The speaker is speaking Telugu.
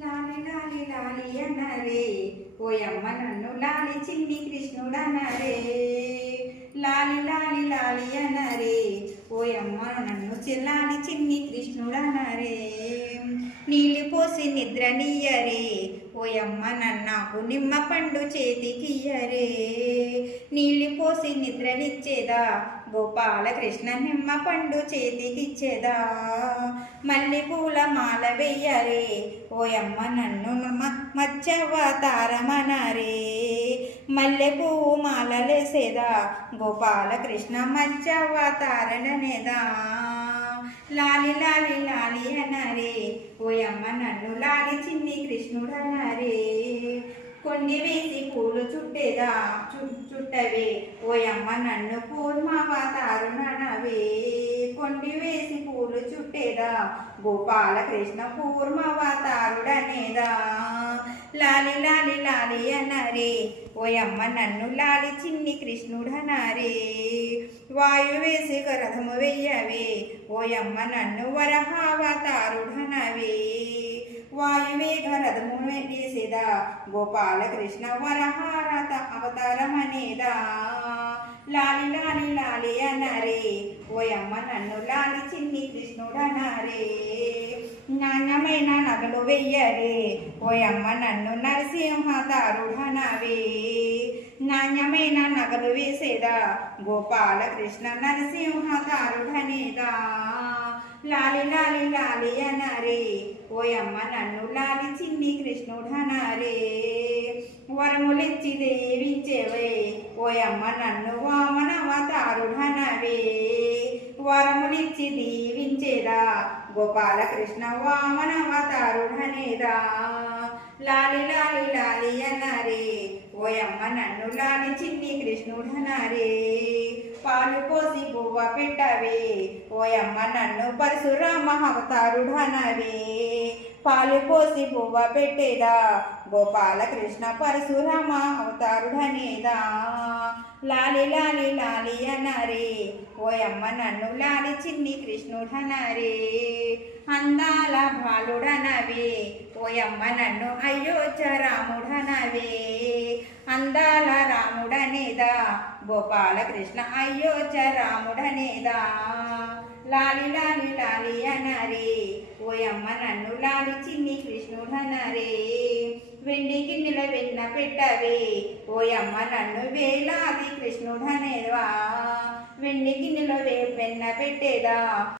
లాలి లాలి లాలి అనరే ఓయమ్మ నన్ను లాలి చిన్ని కృష్ణుడనరే. లాలి లాలి లాలి అనరే ఓయమ్మ నన్ను లాలి చిన్ని కృష్ణుడనరే. నీళ్ళు పోసి నిద్రనియ్యరే ఓయమ్మ నన్నాకు నిమ్మ పండు చేతికియ్యరే. నీళ్ళు పోసి నిద్రనిచ్చేదా గోపాలకృష్ణ నిమ్మ పండు చేతికిచ్చేదా. మల్లె పూల మాల వెయ్యరే ఓయమ్మ నన్ను మత్స్యావతారమనరే. మల్లె పువ్వు మాలలేసేదా గోపాలకృష్ణ మత్స్యావతారణనేదా. లాలి లాలి లాలి అనరే ఓయమ్మ నన్ను లాలి చిన్ని కృష్ణుడనరే. కొండి వేసి పూలు చుట్టేదా చుట్టవే ఓయమ్మ నన్ను కూర్మావతారుననవే. కొండి వేసి పూలు చుట్టేదా గోపాలకృష్ణ కూర్మావతారుడనేదా. లాలి లాలి లాలి అనరే ఓయమ్మ నన్ను లాలి చిన్ని కృష్ణుడనరే. వాయు వేసి రథము వెయ్యవే ఓయమ్మ నన్ను వరహావతారుడనవే. వాయువేగ రథము వేసేదా గోపాలకృష్ణ వరహారత అవతారమనేదా. లాలి లాలి లాలి అనరే ఓయమ్మ నన్ను లాలి చిన్ని కృష్ణుడనరే. నాణ్యమైన నగలు వెయ్యరే ఓయమ్మ నన్ను నరసింహతారుడనవే. నాణ్యమైన నగలు వేసేదా గోపాలకృష్ణ నరసింహతారుడనేదా. లాలి లాలి లాలి అనరే ఓయమ్మ నన్ను లాలి చిన్ని కృష్ణుడనరే. వరములిచ్చి దేవించేవే ఓయమ్మ నన్ను వామనవతారుడనవే. వరములిచ్చి దీవించేదా గోపాలకృష్ణ వామనవతారుడనేదా. లాలి లాలి లాలి అనరే ఓయమ్మ నన్ను లాలి చిన్ని కృష్ణుడనరే. పాలు పోసి బువ్వ పెట్టవే ఓయమ్మ నన్ను పరశురామ అవతారుడనవే. పాలు పోసి బువ్వ పెట్టేదా గోపాలకృష్ణ పరశురామ అవతారుడనేదా. లాలి లాలి లాలి అనరే ఓయమ్మ నన్ను లాలి చిన్ని కృష్ణుడనరే. అందాల బాలుడనవే ఓయమ్మ నన్ను అయోధ్య రాముడనవే. అందాల రాముడనేదా గోపాలకృష్ణ అయోధ్య రాముడనేదా. లాలి లాలి లాలి అనరే ఓయమ్మ నన్ను లాలి చిన్ని కృష్ణుడనరే. వెండి గిన్నెల వెన్న పెట్టవే ఓయమ్మ నన్ను వేలాది కృష్ణుడనేవా. వెండి గిన్నెలో వెన్న పెట్టేదా